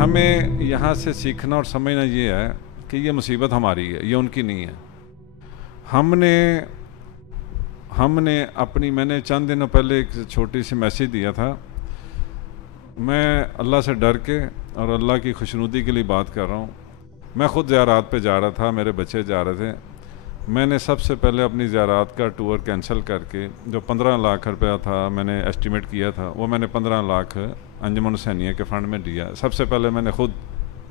ہمیں یہاں سے سیکھنا اور سمجھنا یہ ہے کہ یہ مصیبت ہماری ہے، یہ ان کی نہیں ہے۔ میں نے چند دنوں پہلے ایک چھوٹی سی میسیج دیا تھا، میں اللہ سے ڈر کے اور اللہ کی خوشنودی کے لیے بات کر رہا ہوں۔ میں خود زیارات پہ جا رہا تھا، میرے بچے جا رہے تھے۔ میں نے سب سے پہلے اپنی زیارات کا ٹور کینسل کر کے جو 15 لاکھ روپیہ تھا میں نے ایسٹیمیٹ کیا تھا، وہ میں نے 15 لاکھ انجمن حسینیہ کے فنڈ میں دیا۔ سب سے پہلے میں نے خود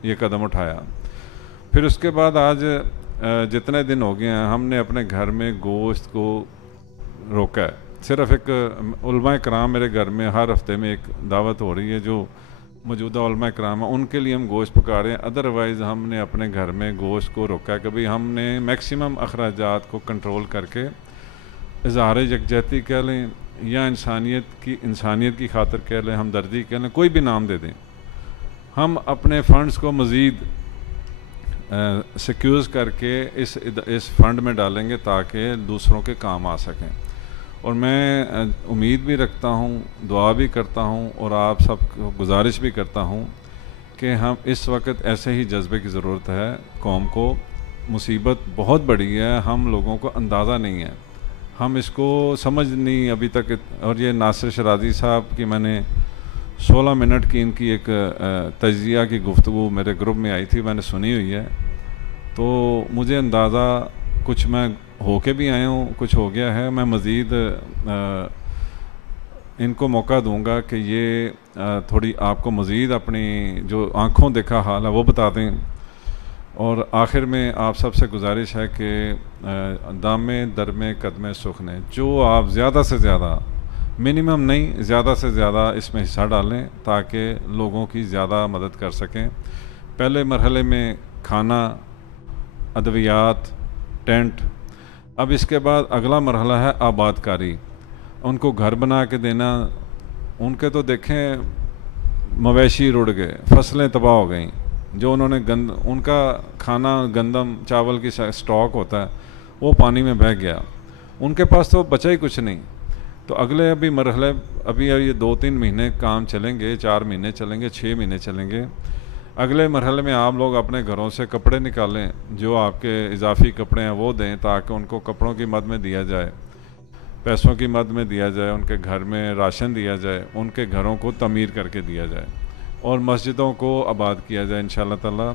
یہ قدم اٹھایا۔ پھر اس کے بعد آج جتنے دن ہو گئے ہیں ہم نے اپنے گھر میں گوشت کو روکا ہے۔ صرف ایک علماء کرام میرے گھر میں ہر ہفتے میں ایک دعوت ہو رہی ہے، جو موجودہ علماء کرام ہیں ان کے لیے ہم گوشت پکا رہے ہیں، ادروائز ہم نے اپنے گھر میں گوشت کو روکا ہے۔ کبھی ہم نے میکسیمم اخراجات کو کنٹرول کر کے اظہار یکجہتی کہہ لیں یا انسانیت کی خاطر کہہ لیں، ہمدردی کہہ لیں، کوئی بھی نام دے دیں، ہم اپنے فنڈز کو مزید سیکیورز کر کے اس فنڈ میں ڈالیں گے تاکہ دوسروں کے کام آ سکیں۔ اور میں امید بھی رکھتا ہوں، دعا بھی کرتا ہوں اور آپ سب کو گزارش بھی کرتا ہوں کہ ہم اس وقت ایسے ہی جذبے کی ضرورت ہے۔ قوم کو مصیبت بہت بڑی ہے، ہم لوگوں کو اندازہ نہیں ہے، ہم اس کو سمجھ نہیں ابھی تک۔ اور یہ ناصر شرازی صاحب کی میں نے 16 منٹ کی ان کی ایک تجزیہ کی گفتگو میرے گروپ میں آئی تھی، میں نے سنی ہوئی ہے، تو مجھے اندازہ کچھ میں ہو کے بھی آیا ہوں، کچھ ہو گیا ہے۔ میں مزید ان کو موقع دوں گا کہ یہ تھوڑی آپ کو مزید اپنی جو آنکھوں دیکھا حال ہے وہ بتا دیں۔ اور آخر میں آپ سب سے گزارش ہے کہ دامے درمے قدمے سخنے، جو آپ زیادہ سے زیادہ، منیمم نہیں زیادہ سے زیادہ اس میں حصہ ڈالیں تاکہ لوگوں کی زیادہ مدد کر سکیں۔ پہلے مرحلے میں کھانا، ادویات، ٹینٹ، اب اس کے بعد اگلا مرحلہ ہے آباد کاری، ان کو گھر بنا کے دینا۔ ان کے تو دیکھیں مویشی رڑ گئے، فصلیں تباہ ہو گئیں، جو انہوں نے ان کا کھانا گندم چاول کی سٹاک ہوتا ہے وہ پانی میں بہہ گیا، ان کے پاس تو بچا ہی کچھ نہیں۔ تو اگلے مرحلے ابھی یہ 2-3 مہینے کام چلیں گے، 4 مہینے چلیں گے، 6 مہینے چلیں گے۔ اگلے مرحلے میں آپ لوگ اپنے گھروں سے کپڑے نکالیں، جو آپ کے اضافی کپڑے ہیں وہ دیں تاکہ ان کو کپڑوں کی مد میں دیا جائے، پیسوں کی مد میں دیا جائے، ان کے گھر میں راشن دیا جائے، ان کے گھروں کو تعمیر کر کے دیا جائے اور مسجدوں کو آباد کیا جائے انشاءاللہ تعالی۔